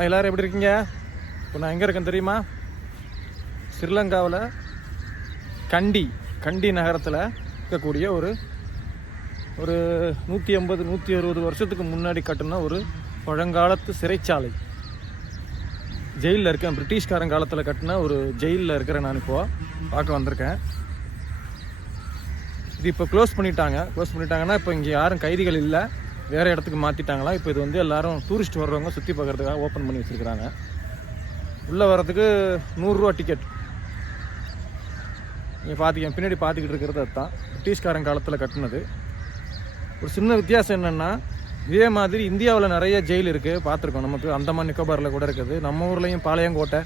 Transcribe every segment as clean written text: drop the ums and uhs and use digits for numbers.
எல்லோரும் எப்படி இருக்கீங்க? இப்போ நான் எங்கே இருக்கேன்னு தெரியுமா? ஸ்ரீலங்காவில் கண்டி நகரத்தில் இருக்கக்கூடிய ஒரு 150-160 வருஷத்துக்கு முன்னாடி கட்டின ஒரு பழங்காலத்து சிறைச்சாலை. ஜெயிலில் இருக்கேன். பிரிட்டிஷ்காரன் காலத்தில் கட்டின ஒரு ஜெயிலில் இருக்கிறேன். நான் இப்போது பார்க்க வந்திருக்கேன். இது இப்போ க்ளோஸ் பண்ணிட்டாங்கன்னா இப்போ இங்கே யாரும் கைதிகள் இல்லை, வேறு இடத்துக்கு மாற்றிட்டாங்களா. இப்போ இது வந்து எல்லோரும் டூரிஸ்ட் வர்றவங்க சுற்றி பார்க்குறதுக்காக ஓப்பன் பண்ணி வச்சுருக்கிறாங்க. உள்ளே வர்றதுக்கு 100 ரூபா டிக்கெட். நீங்கள் பின்னாடி பார்த்துக்கிட்டு இருக்கிறது அதுதான் பிரிட்டிஷ்காரன் காலத்தில் கட்டினது. ஒரு சின்ன வித்தியாசம் என்னென்னா, இதே மாதிரி இந்தியாவில் நிறைய ஜெயில் இருக்குது, பார்த்துருக்கோம். நமக்கு அந்தமான் நிக்கோபாரில் கூட இருக்குது, நம்ம ஊர்லேயும் பாளையங்கோட்டை,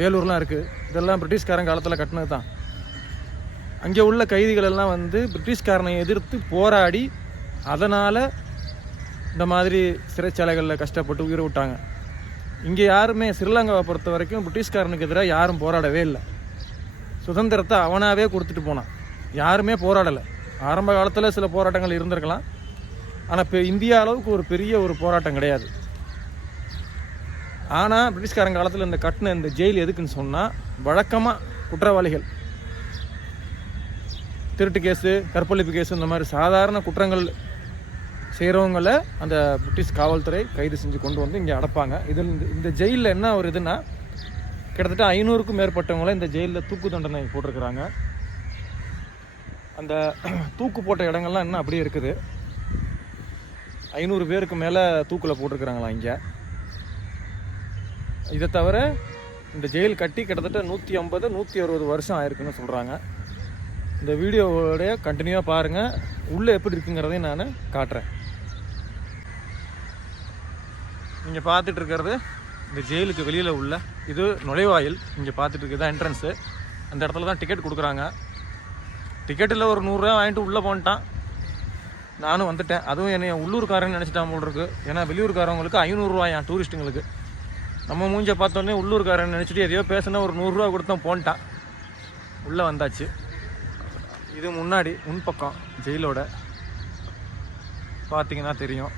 வேலூர்லாம் இருக்குது. இதெல்லாம் பிரிட்டிஷ்காரன் காலத்தில் கட்டினது தான். அங்கே உள்ள கைதிகள் எல்லாம் வந்து பிரிட்டிஷ்காரனை எதிர்த்து போராடி அதனால் இந்த மாதிரி சிறைச்சாலைகளில் கஷ்டப்பட்டு உயிரை விட்டாங்க. இங்கே யாருமே ஸ்ரீலங்காவை பொறுத்த வரைக்கும் பிரிட்டிஷ்காரனுக்கு எதிராக யாரும் போராடவே இல்லை. சுதந்திரத்தை அவனாகவே கொடுத்துட்டு போனான். யாருமே போராடலை. ஆரம்ப காலத்தில் சில போராட்டங்கள் இருந்திருக்கலாம், ஆனால் இப்போ இந்தியா அளவுக்கு ஒரு பெரிய ஒரு போராட்டம் கிடையாது. ஆனால் பிரிட்டிஷ்காரன் காலத்தில் இந்த கட்டின இந்த ஜெயில் எதுக்குன்னு சொன்னால், வழக்கமாக குற்றவாளிகள், திருட்டு கேஸு, கற்பழிப்பு கேஸு, இந்த மாதிரி சாதாரண குற்றங்கள் செய்கிறவங்கள அந்த பிரிட்டிஷ் காவல்துறை கைது செஞ்சு கொண்டு வந்து இங்கே அடைப்பாங்க. இதில் இந்த ஜெயிலில் என்ன ஒரு இதுன்னா, கிட்டத்தட்ட 500க்கும் மேற்பட்டவங்கள இந்த ஜெயிலில் தூக்கு தண்டனை போட்டிருக்கிறாங்க. அந்த தூக்கு போட்ட இடங்கள்லாம் இன்னும் அப்படியே இருக்குது. 500 பேருக்கு மேலே தூக்கில் போட்டிருக்கிறாங்களா இங்கே. இதை தவிர இந்த ஜெயில் கட்டி கிட்டத்தட்ட 150-160 வருஷம் ஆயிருக்குன்னு சொல்கிறாங்க. இந்த வீடியோவோடைய கண்டினியூவாக பாருங்கள். உள்ளே எப்படி இருக்குங்கிறதையும் நான் காட்டுறேன். இங்கே பார்த்துட்டு இருக்கிறது இந்த ஜெயிலுக்கு வெளியில் உள்ள இது நுழைவாயில். இங்கே பார்த்துட்டு இருக்கிறது என்ட்ரன்ஸு. அந்த இடத்துல தான் டிக்கெட் கொடுக்குறாங்க. டிக்கெட்டில் ஒரு 100 ரூபா வாங்கிட்டு உள்ளே போன்ட்டான். நானும் வந்துட்டேன். அதுவும் என்னை உள்ளூர்காரன்னு நினச்சிட்டான் போல் இருக்குது. ஏன்னா வெளியூர்காரவங்களுக்கு 500 ரூபாயா டூரிஸ்ட்டுங்களுக்கு. நம்ம மூஞ்சை பார்த்தோன்னே உள்ளூர்காரன்னு நினச்சிட்டு எதையோ பேசுனா ஒரு 100 ரூபா கொடுத்தா போன்ட்டான். உள்ளே வந்தாச்சு. இது முன்பக்கம் ஜெயிலோட பார்த்தீங்கன்னா தெரியும்.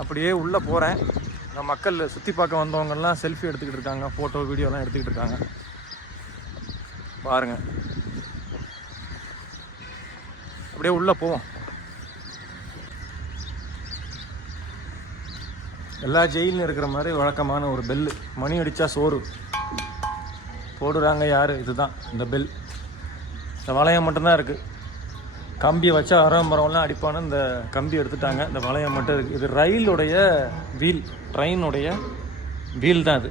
அப்படியே உள்ளே போகிறேன். இந்த மக்கள் சுற்றி பார்க்க வந்தவங்கெல்லாம் செல்ஃபி எடுத்துக்கிட்டு இருக்காங்க, ஃபோட்டோ வீடியோலாம் எடுத்துக்கிட்டு இருக்காங்க. பாருங்கள், அப்படியே உள்ளே போவோம். எல்லா ஜெயிலும் இருக்கிற மாதிரி வழக்கமான ஒரு பெல்லு. மணி அடித்தா சோறு போடுறாங்க. யார்? இதுதான் இந்த பெல். இந்த வளையம் மட்டும்தான் இருக்குது. கம்பியை வச்சா மரம்லாம் அடிப்பான இந்த கம்பி எடுத்துட்டாங்க. இந்த வளையம் மட்டும் இருக்குது. இது ரயிலுடைய வீல், ட்ரெயினுடைய வீல் தான் இது.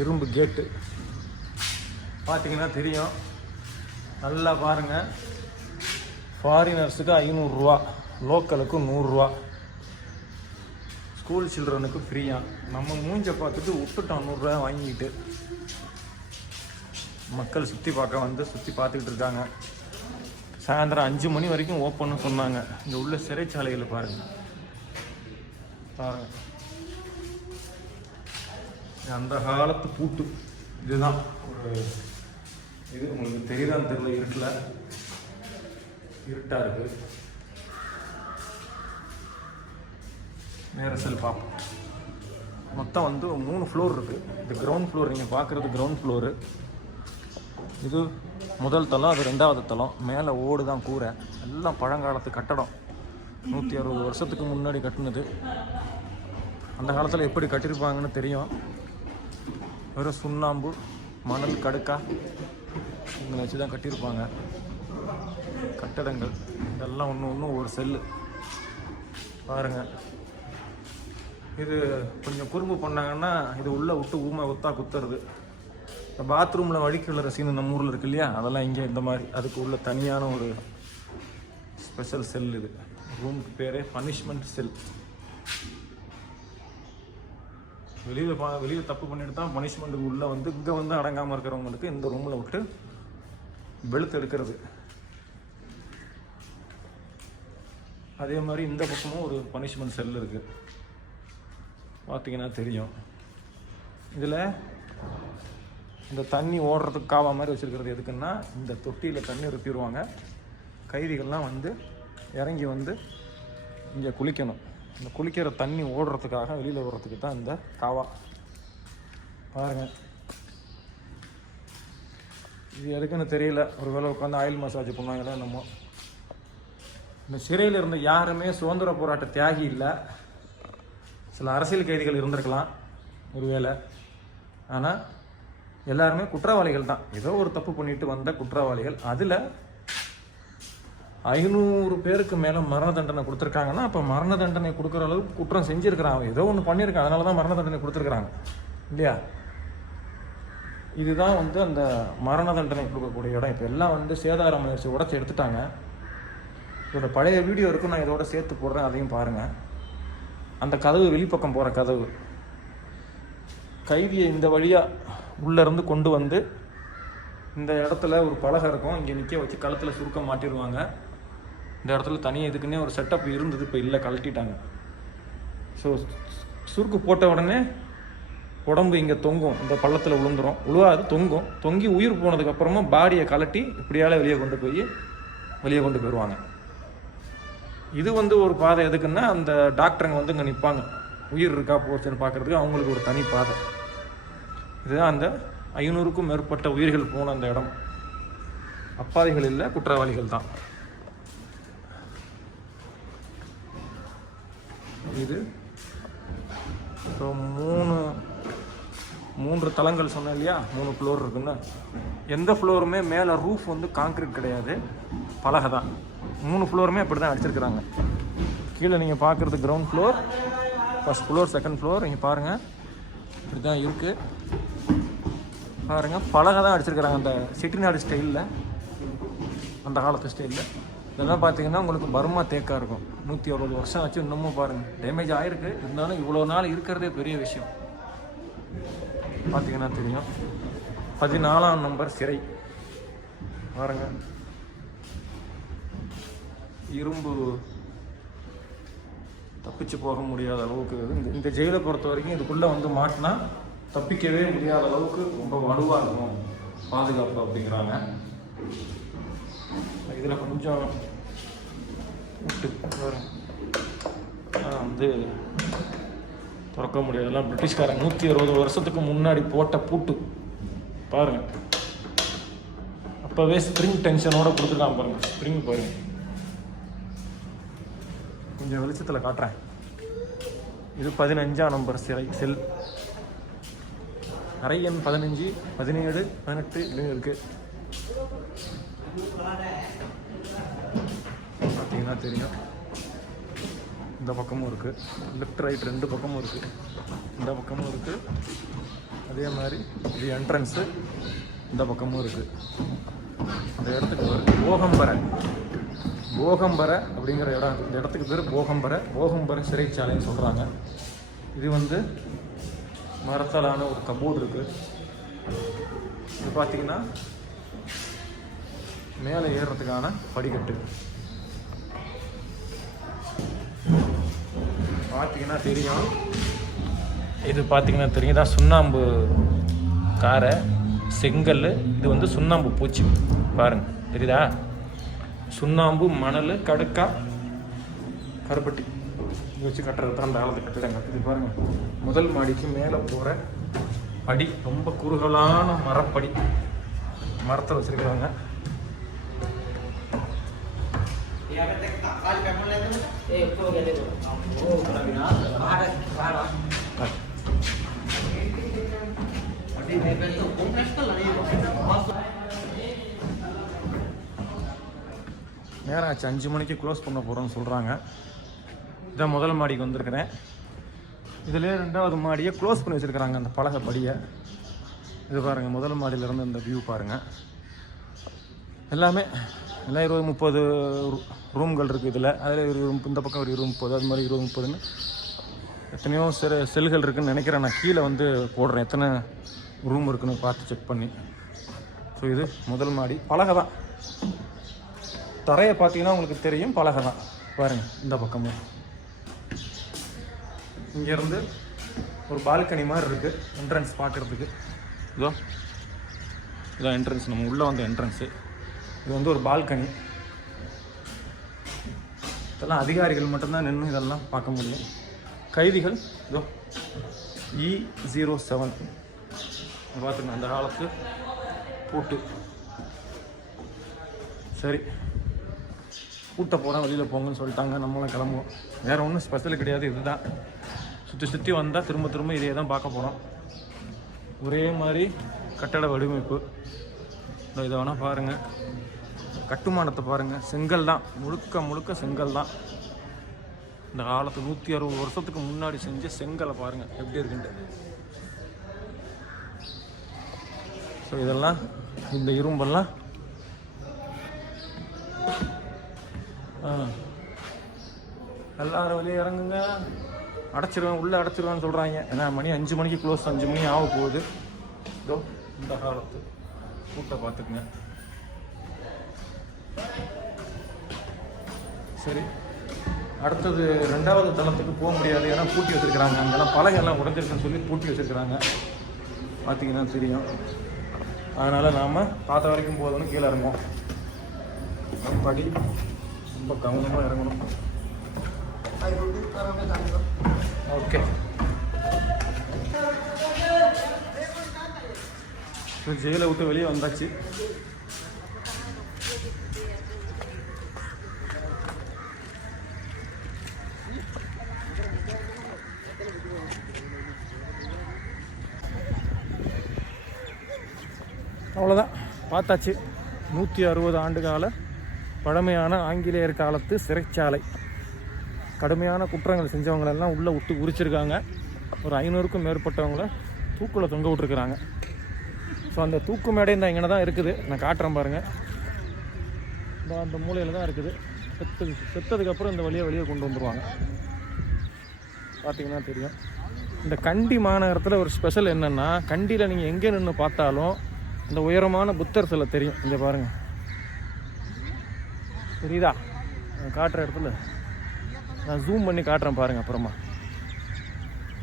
இரும்பு கேட்டு பார்த்தீங்கன்னா தெரியும். நல்லா பாருங்கள். ஃபாரினர்ஸுக்கு 500 ரூபா, லோக்கலுக்கு 100 ரூபா, ஸ்கூல் சில்ட்ரனுக்கு ஃப்ரீயா. நம்ம மூஞ்சை பார்த்துட்டு விட்டுட்டோம் 100 ரூபா வாங்கிக்கிட்டு. மக்கள் சுற்றி பார்த்துக்கிட்டு இருக்காங்க. சாயந்தரம் 5 மணி வரைக்கும் ஓப்பன்னு சொன்னாங்க. இங்கே உள்ள சிறைச்சாலைகளை பாருங்கள். அந்த காலத்து பூட்டு இதுதான். இது உங்களுக்கு தெரியுதான்னு தெரியல, இருட்டாக இருக்குது. நேர செல் பார்ப்போம். மொத்தம் வந்து 3 ஃப்ளோர் இருக்குது. இது கிரவுண்ட் ஃப்ளோர். நீங்கள் பார்க்குறது கிரவுண்ட் ஃப்ளோரு. இது முதல் தளம், அது 2வது தளம். மேலே ஓடு தான் கூரை. எல்லாம் பழங்காலத்து கட்டடம். 160 வருஷத்துக்கு முன்னாடி கட்டினது. அந்த காலத்தில் எப்படி கட்டியிருப்பாங்கன்னு தெரியும். வெறும் சுண்ணாம்பு, மணல், கடுக்கா இதை வச்சு தான் கட்டியிருப்பாங்க. கட்டடங்கள் இதெல்லாம் ஒன்று ஒரு செல்லு பாருங்கள். இது கொஞ்சம் குறும்பு பண்ணாங்கன்னா இது உள்ளே விட்டு ஊமை குத்துறது. இந்த பாத்ரூமில் வழிக்கிற ரசீனு நம்ம ஊரில் இருக்கு இல்லையா, அதெல்லாம் இங்கே இந்த மாதிரி அதுக்கு உள்ள தனியான ஒரு ஸ்பெஷல் செல். இது ரூமுக்கு பேரே பனிஷ்மெண்ட் செல். வெளியில் தப்பு பண்ணிட்டு தான் பனிஷ்மெண்ட்டுக்கு உள்ளே வந்து இங்கே வந்து அடங்காமல் இருக்கிறவங்களுக்கு இந்த ரூமில் விட்டு வெளுத்து எடுக்கிறது. அதே மாதிரி இந்த பக்கமும் ஒரு பனிஷ்மெண்ட் செல் இருக்குது. பார்த்தீங்கன்னா தெரியும். இதில் இந்த தண்ணி ஓடுறதுக்கு காவா மாதிரி வச்சுருக்கிறது எதுக்குன்னா, இந்த தொட்டியில் தண்ணி ஊற்றிடுவாங்க. கைதிகள்லாம் வந்து இறங்கி வந்து இங்கே குளிக்கணும். இந்த குளிக்கிற தண்ணி ஓடுறதுக்காக வெளியில் ஓடுறதுக்கு தான் இந்த காவா. பாருங்கள், இது எதுக்குன்னு தெரியல. ஒரு வேளை உட்காந்து ஆயில் மசாஜ் பண்ணுவாங்களா என்னமோ. இந்த சிறையில் இருந்த யாருமே சுதந்திர போராட்ட தியாகி இல்லை. சில அரசியல் கைதிகள் இருந்திருக்கலாம் ஒருவேளை, ஆனால் எல்லாருமே குற்றவாளிகள் தான். ஏதோ ஒரு தப்பு பண்ணிட்டு வந்த குற்றவாளிகள். அதில் 500 பேருக்கு மேலே மரண தண்டனை கொடுத்துருக்காங்கன்னா அப்போ மரண தண்டனை கொடுக்குற அளவுக்கு குற்றம் செஞ்சுருக்கிறான். ஏதோ ஒன்று பண்ணியிருக்கான், அதனால தான் மரண தண்டனை கொடுத்துருக்குறாங்க இல்லையா? இதுதான் வந்து அந்த மரண தண்டனை கொடுக்கக்கூடிய இடம். இப்போ எல்லாம் வந்து சேதார முயற்சி உடச்சி எடுத்துட்டாங்க. இதோட பழைய வீடியோ இருக்கும், நான் இதோட சேர்த்து போடுறேன், அதையும் பாருங்கள். அந்த கதவு வெளிப்பக்கம் போகிற கதவு, கைதியை இந்த வழியாக உள்ளேருந்து கொண்டு வந்து இந்த இடத்துல ஒரு பலகை இருக்கும், இங்கே நிற்க வச்சு கழுத்தில் சுருக்கம் மாட்டிடுவாங்க. இந்த இடத்துல தனியாக இதுக்குன்னே ஒரு செட்டப் இருந்தது, இப்போ இல்லை, கழட்டிட்டாங்க. ஸோ சுருக்கு போட்ட உடனே உடம்பு இங்கே தொங்கும், இந்த பள்ளத்தில் விழுந்துடும். உழுவாது, தொங்கும். தொங்கி உயிர் போனதுக்கப்புறமா பாடியை கலட்டி இப்படியால் வெளியே கொண்டு போயிடுவாங்க. இது வந்து ஒரு பாதை எதுக்குன்னா, அந்த டாக்டருங்க வந்து இங்கே நிற்பாங்க, உயிர் இருக்கா போச்சுன்னு பார்க்குறதுக்கு. அவங்களுக்கு ஒரு தனி பாதை. இதுதான் அந்த 500க்கும் மேற்பட்ட உயிர்கள் போன அந்த இடம். அப்பாவிகள் இல்லை, குற்றவாளிகள் தான். இது ஸோ 3 தளங்கள் சொன்னேன் இல்லையா, 3 ஃப்ளோர் இருக்குன்னு. எந்த ஃப்ளோருமே மேலே ரூஃப் வந்து கான்க்ரீட் கிடையாது, பலகை தான். 3 ஃப்ளோருமே அப்படி தான் அடிச்சிருக்கிறாங்க. கீழே நீங்கள் பார்க்குறது ground floor, first floor, second floor. இங்கே பாருங்கள், இப்படி தான் இருக்குது. பாருங்கள், பலகை தான் அடிச்சிருக்கிறாங்க, அந்த செட்டிநாடு ஸ்டைலில், அந்த காலத்து ஸ்டைலில். இதெல்லாம் பார்த்தீங்கன்னா உங்களுக்கு பர்மா தேக்காக இருக்கும். 160 வருஷம் ஆச்சு, இன்னமும் பாருங்கள் டேமேஜ் ஆகிருக்கு. இருந்தாலும் இவ்வளோ நாள் இருக்கிறதே பெரிய விஷயம். பார்த்தீங்கன்னா தெரியும். 14ஆம் நம்பர் சிறை பாருங்கள். இரும்பு தப்பிச்சு போக முடியாத அளவுக்கு இந்த ஜெயிலை பொறுத்த வரைக்கும் இதுக்குள்ளே வந்து மாட்டினா தப்பிக்கவே முடியாத அளவுக்கு ரொம்ப வலுவாக இருக்கும் பாதுகாப்பு அப்படிங்கிறாங்க. இதில் கொஞ்சம் விட்டு வந்து திறக்க முடியாது. எல்லாம் பிரிட்டிஷ்காரன் 160 வருஷத்துக்கு முன்னாடி போட்ட பூட்டு பாருங்கள். அப்போவே ஸ்ப்ரிங் டென்ஷனோட கொடுத்துருக்கான் பாருங்கள். ஸ்ப்ரிங் பாருங்கள், கொஞ்சம் வெளிச்சத்தில் காட்டுறேன். இது 15ஆம் நம்பர் சிறை செல். அறை எண் 15, 17, 18 இப்படின்னு இருக்குது. பார்த்தீங்கன்னா தெரியும். இந்த பக்கமும் இருக்குது, லெஃப்ட் ரைட் 2 பக்கமும் இருக்குது. இந்த பக்கமும் இருக்குது. அதே மாதிரி இது என்ட்ரன்ஸு, இந்த பக்கமும் இருக்குது. அந்த இடத்துக்கு போகம்பரை அப்படிங்கிற இடம். இந்த இடத்துக்கு பேர் போகம்பரை சிறைச்சாலைன்னு சொல்கிறாங்க. இது வந்து மரத்தாலான ஒரு கபோர்டு இருக்குது. இது பார்த்திங்கன்னா மேலே ஏறுறதுக்கான படிக்கட்டு. பார்த்திங்கன்னா தெரியும். இது பார்த்திங்கன்னா தெரியும், தான் சுண்ணாம்பு காரை, செங்கல். இது வந்து சுண்ணாம்பு பூச்சி பாருங்கள், தெரியுதா? சுண்ணாம்பு, மணல், கடுக்கா, கருப்பட்டி இது வச்சு கட்டுறது தான் அந்த காலத்து கட்டிடங்க. இது பாருங்கள், முதல் மாடிக்கு மேலே போகிற படி, ரொம்ப குறுகலான மரப்படி, மரத்தை வச்சுருக்கிறாங்க. நேரம் ஆச்சு, 5 மணிக்கு க்ளோஸ் பண்ண போகிறோன்னு சொல்கிறாங்க. இதான் முதல் மாடிக்கு வந்திருக்கிறேன். இதில் 2வது மாடியை க்ளோஸ் பண்ணி வச்சுருக்கிறாங்க, அந்த பலகை படியை. இது பாருங்கள், முதல் மாடியிலேருந்து இந்த வியூ பாருங்கள். எல்லாம் 20-30 ரூம்கள் இருக்குது இதில். அதில் ஒரு ரூம், இந்த பக்கம் ஒரு 20-30, அது மாதிரி 20-30ன்னு எத்தனையோ செல்கள் இருக்குதுன்னு நினைக்கிறேன். நான் கீழே வந்து போடுறேன் எத்தனை ரூம் இருக்குன்னு பார்த்து செக் பண்ணி. ஸோ இது முதல் மாடி. பலகை தான், தரையை பார்த்தீங்கன்னா உங்களுக்கு தெரியும், பலகை தான் பாருங்கள். இந்த பக்கமும் இங்கேருந்து ஒரு பால்கனி மாதிரி இருக்குது என்ட்ரன்ஸ் பார்க்குறதுக்கு. இதான் என்ட்ரன்ஸ், நம்ம உள்ளே வந்த என்ட்ரன்ஸு. இது வந்து ஒரு பால்கனி. இதெல்லாம் அதிகாரிகள் மட்டும்தான் நின்று இதெல்லாம் பார்க்க முடியும். கைதிகள் இதோ E07 பார்த்துங்க, அந்த காலத்து பூட்டு. சரி, பூட்ட போகிறேன், வெளியில் போங்கன்னு சொல்லிட்டாங்க. நம்மளாம் கிளம்புவோம். வேறு ஒன்றும் ஸ்பெஷல் கிடையாது. இதுதான் சுற்றி சுற்றி வந்தால் திரும்ப திரும்ப இதே தான் பார்க்க போகிறோம். ஒரே மாதிரி கட்டட வடிவமைப்பு. இதை வேணால் பாருங்கள், கட்டுமானத்தை பாருங்கள். செங்கல் தான், முழுக்க முழுக்க செங்கல் தான். இந்த காலத்து 160 வருஷத்துக்கு முன்னாடி செஞ்ச செங்கலை பாருங்கள் எப்படி இருக்குன்ட்டு. ஸோ இதெல்லாம், இந்த இரும்பெல்லாம் எல்லாரும் வெளியே இறங்குங்க, அடைச்சிருவேன், உள்ளே அடைச்சிருவேன்னு சொல்கிறாங்க. ஏன்னா மணி 5 மணிக்கு க்ளோஸ், 5 மணி ஆக போகுது. இதோ இந்த காலத்து கூட்டை பார்த்துக்குங்க. சரி, அடுத்தது 2வது தளத்துக்கு போக முடியாது, ஏன்னா பூட்டி வச்சுருக்கிறாங்க. அங்கெல்லாம் பலகையெல்லாம் உடஞ்சிருக்குன்னு சொல்லி பூட்டி வச்சுருக்கிறாங்க, பார்த்தீங்கன்னா தெரியும். அதனால் நாம் பார்த்த வரைக்கும் போதும்னு கீழே இறங்குவோம். படி ரொம்ப கவனமாக இறங்கணும். ஓகே, ஜெயிலை விட்டு வெளியே வந்தாச்சு. அவ்வளோதான், பார்த்தாச்சு. 160 ஆண்டு கால பழமையான ஆங்கிலேயர் காலத்து சிறைச்சாலை. கடுமையான குற்றங்கள் செஞ்சவங்களெல்லாம் உள்ளே விட்டு உரிச்சிருக்காங்க. ஒரு 500க்கும் மேற்பட்டவங்கள தூக்கில் தொங்க விட்டுருக்குறாங்க. ஸோ அந்த தூக்கு மேடை இந்த இங்கே தான் இருக்குது. நான் காட்டுறேன் பாருங்கள். அந்த மூலையில் தான் இருக்குது. செத்ததுக்கப்புறம் இந்த வெளியே கொண்டு வந்துடுவாங்க. பார்த்தீங்கன்னா தெரியும். இந்த கண்டி மாநகரத்தில் ஒரு ஸ்பெஷல் என்னென்னா, கண்டியில் நீங்கள் எங்கே நின்று பார்த்தாலும் இந்த உயரமான புத்தர் சிலை தெரியும். இங்கே பாருங்கள், தெரியுதா? காட்டுற இடத்துல நான் ஜூம் பண்ணி காட்டுறேன் பாருங்கள். அப்புறமா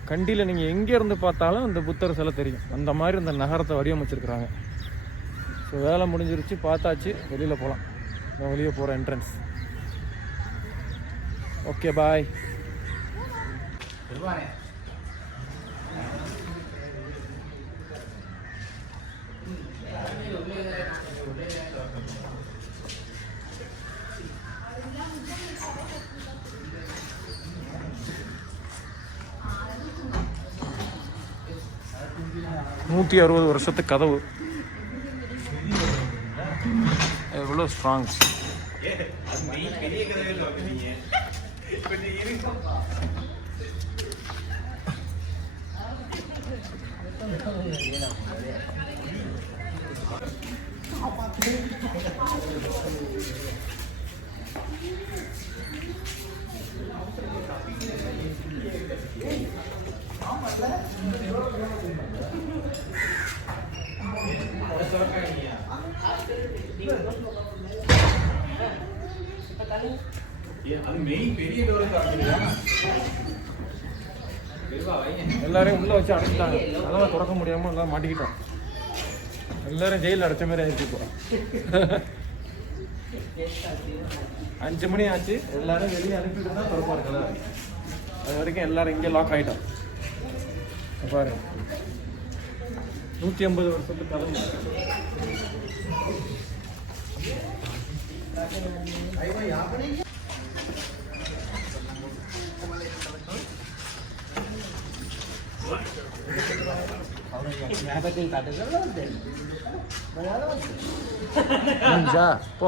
கண்டியில் நீங்கள் எங்கே இருந்து பார்த்தாலும் இந்த புத்தர் சிலை தெரியும். அந்த மாதிரி இந்த நகரத்தை வடிவமைச்சிருக்கிறாங்க. ஸோ வேலை முடிஞ்சிருச்சு, பார்த்தாச்சு, வெளியில் போகலாம். நான் வெளியே போகிற என்ட்ரன்ஸ். ஓகே, பாய். 160 வருஷத்து கதவு எவ்வளோ ஸ்ட்ராங். எல்லாரையும் உள்ள வச்சு அடைச்சிட்டாங்க. அதெல்லாம் திறக்க முடியாம எல்லாம் மாட்டிக்கிட்டோம். எல்லாரும் ஜெயிலில் அடைச்ச மாதிரி ஆயிடுச்சு. இப்போ 5 மணி ஆச்சு. எல்லாரும் வெளியே அனுப்பிட்டு தான் திறப்பாரு. அது வரைக்கும் எல்லாரும் இங்கே லாக் ஆகிட்டோம். பாருங்க, 150 வருஷத்துக்கு கதவு. போ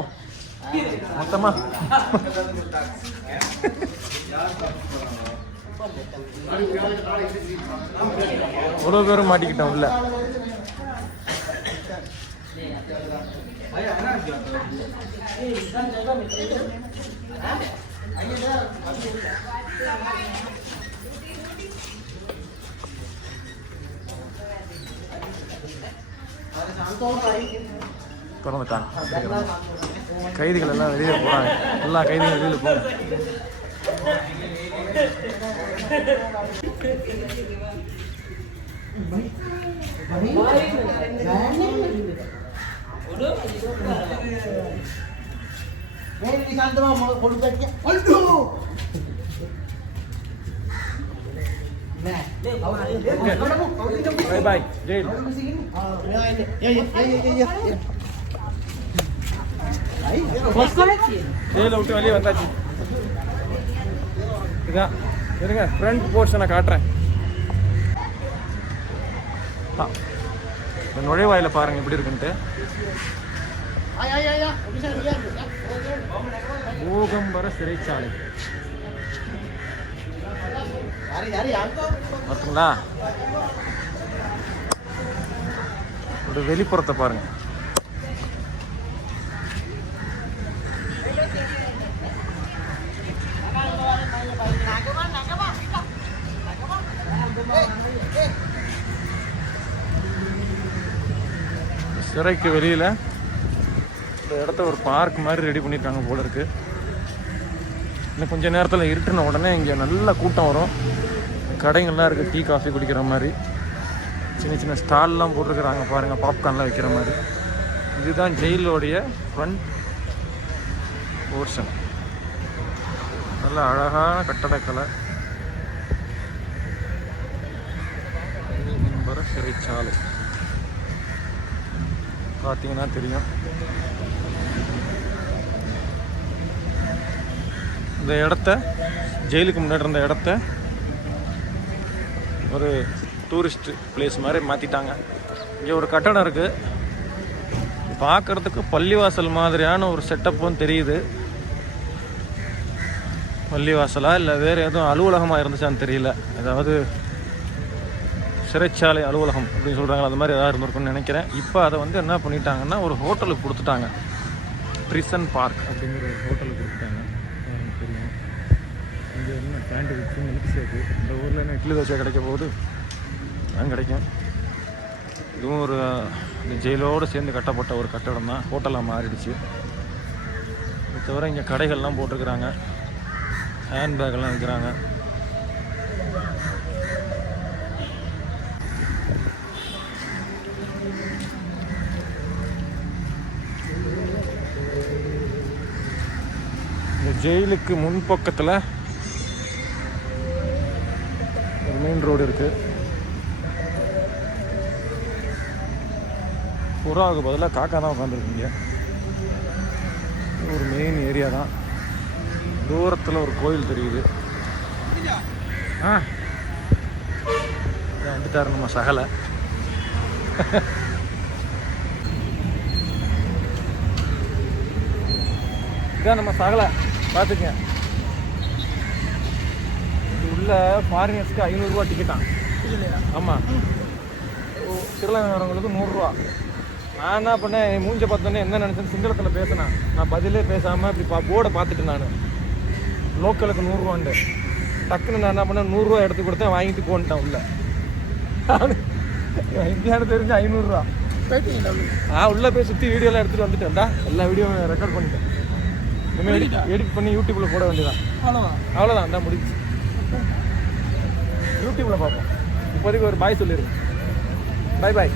மொத்தமா எவ்வளோ பேரும் மாட்டிக்கிட்டோம் உள்ள. திறந்துட்டாங்க. கைதிகள் எல்லாம் வெளியே போறாங்க. எல்லா கைதிகளும் வெளியில போறாங்க. Bye bye jail. ஜெயில விட்டு வெளியே வந்தாச்சு. இதான் இருங்க, ஃப்ரண்ட் போர்ஷனை காட்டுறேன். இந்த நுழைவாயில பாருங்க எப்படி இருக்குன்ட்டு. பூகம்பர சிறைச்சாலை பார்த்தீங்களா? ஒரு வெளிப்புறத்தை பாருங்க. சிறைக்கு வெளியில் இந்த இடத்த ஒரு பார்க் மாதிரி ரெடி பண்ணியிருக்காங்க போல இருக்கு. இன்னும் கொஞ்சம் நேரத்தில் இருட்டுன உடனே இங்கே நல்ல கூட்டம் வரும். கடைகள்லாம் இருக்குது, டீ காஃபி குடிக்கிற மாதிரி. சின்ன சின்ன ஸ்டால்லாம் போட்டிருக்கிறாங்க பாருங்கள், பாப்கார்ன்லாம் வைக்கிற மாதிரி. இதுதான் ஜெயிலோடைய ஃப்ரண்ட் போர்ஷன். நல்ல அழகான கட்டடக்கலை. சிறைச்சாலை பார்த்தீங்கன்னா தெரியும். இந்த இடத்த, ஜெயிலுக்கு முன்னாடி இருந்த இடத்த ஒரு டூரிஸ்ட் பிளேஸ் மாதிரி மாற்றிட்டாங்க. இங்கே ஒரு கட்டடம் இருக்குது, பார்க்குறதுக்கு பள்ளிவாசல் மாதிரியான ஒரு செட்டப்பும் தெரியுது. பள்ளிவாசலா இல்லை வேறு எதுவும் அலுவலகமாக இருந்துச்சான்னு தெரியல. அதாவது சிறைச்சாலை அலுவலகம் அப்படின்னு சொல்கிறாங்க, அது மாதிரி எதாவது இருந்திருக்குன்னு நினைக்கிறேன். இப்போ அதை வந்து என்ன பண்ணிட்டாங்கன்னா ஒரு ஹோட்டலுக்கு கொடுத்துட்டாங்க. பிரிசன் பார்க் அப்படிங்கிற ஒரு ஹோட்டலுக்கு கொடுத்துட்டாங்க. தெரியும், இங்கே என்ன சாண்ட்விச், மில்க் ஷேக்கு. இந்த ஊரில் என்ன இட்லி தோசை கிடைக்க போகுது, அதான் கிடைக்கும். இதுவும் ஒரு இந்த ஜெயிலோடு சேர்ந்து கட்டப்பட்ட ஒரு கட்டடம் தான், ஹோட்டலாக மாறிடுச்சு. இது தவிர இங்கே கடைகள்லாம் போட்டிருக்கிறாங்க, ஹேண்ட்பேக்கெல்லாம் விற்கிறாங்க. இந்த ஜெயிலுக்கு முன்பக்கத்தில் ஒரு மெயின் ரோடு இருக்குது. புறாவுக்கு பதிலாக காக்கா தான் உட்காந்துருக்கீங்க. ஒரு மெயின் ஏரியா தான். தூரத்தில் ஒரு கோயில் தெரியுது. வந்துட்டார் நம்ம சகலை. இதான் நம்ம சகலை, பார்த்துக்க. இது உள்ள ஃபாரினர்ஸ்க்கு 500 ரூபா டிக்கெட்டான். ஆமாம், திருவிழா வரவங்களுக்கு 100 ரூபா. நான் என்ன பண்ணேன், மூஞ்ச பார்த்தோன்னே என்ன நினச்சேன்னு சிங்களத்தில் பேசினேன். நான் பதிலே பேசாமல் இப்படி போர்டை பார்த்துட்டு நான் லோக்கலுக்கு 100 ரூபான்ட்டு டக்குன்னு நான் என்ன பண்ணேன், 100 ரூபா எடுத்து கொடுத்தேன், வாங்கிட்டு போன்ட்டேன் உள்ள. இந்தியாவில் தெரிஞ்சு 500 ரூபா. உள்ளே போய் சுற்றி வீடியோலாம் எடுத்துகிட்டு வந்துட்டேன்டா. எல்லா வீடியோவும் ரெக்கார்ட் பண்ணிட்டேன். இனிமேல் எடிட் பண்ணி யூடியூப்பில் போட வேண்டியதான். அவ்வளோதான், தான் முடிச்சு. யூடியூப்பில் பார்ப்போம். இப்போதைக்கு ஒரு பாய் சொல்லிடுங்க. பாய் பாய்.